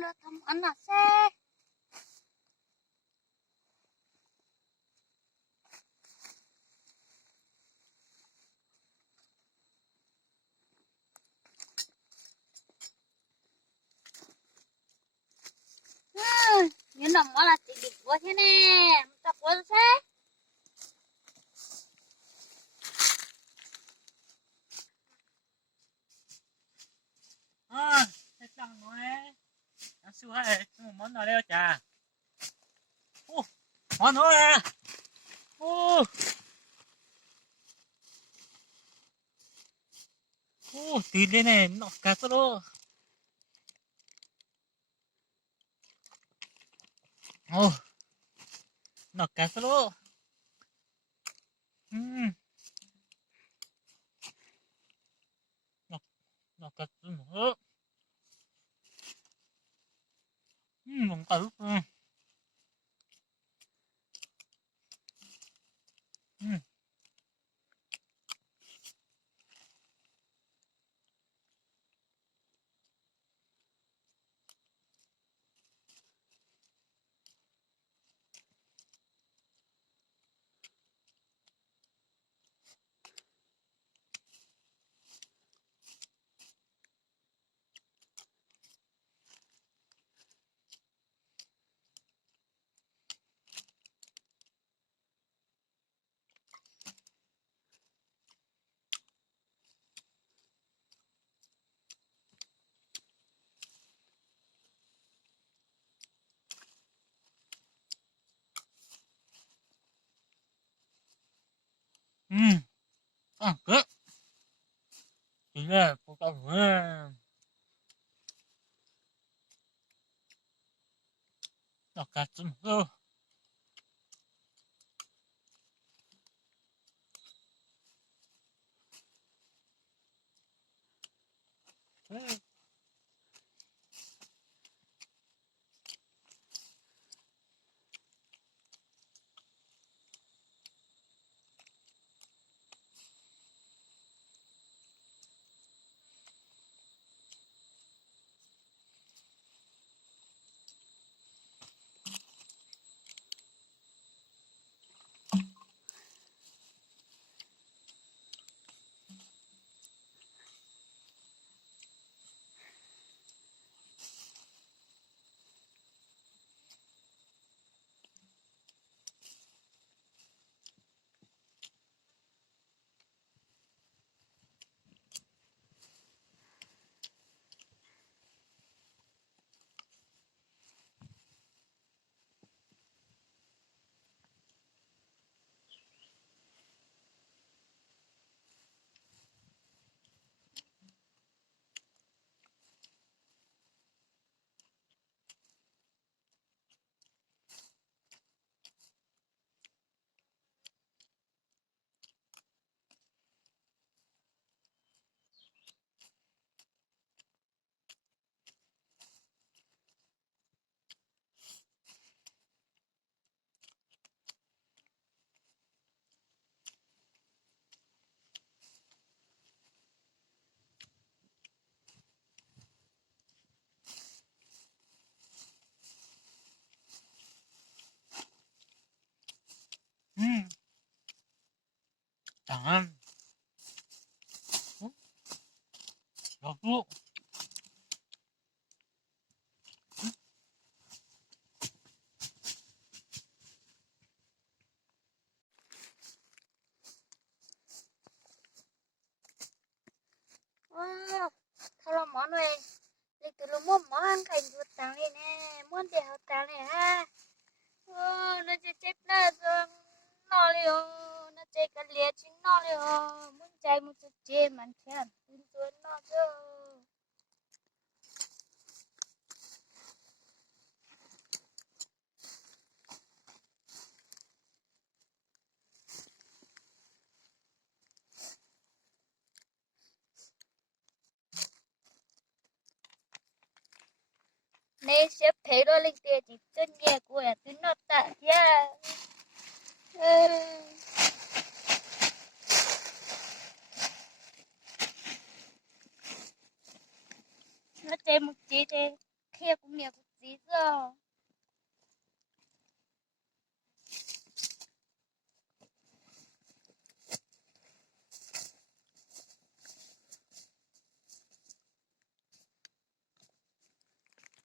lo thầm ăn là xe. Nhưng mà nó là chỉ được quá thế nè, tập quá xe. Thế chẳng nói ăn siêu hay món nào đây chả món nữa à tí lên này nó cá sấu nó cá sấu nó cá sấu 뭔가 그래 이게 뭐가 왜 nó cá sấu 장은 여보 Thôi là món này. Lấy từ lúc món ăn cảnh vượt tàng này nè, món đèo tàng này ha. Nó chết rồi, nó liều, nó chết cái liệt chính nó liều, muốn chạy một chút chết mà chém, tin tuấn nó chứ. Này xếp thế đó linh tiền chỉ chân nhẹ của tin nó tạ nha. Nó chạy một chết đi. kia cũng nhiều cũng gì rồi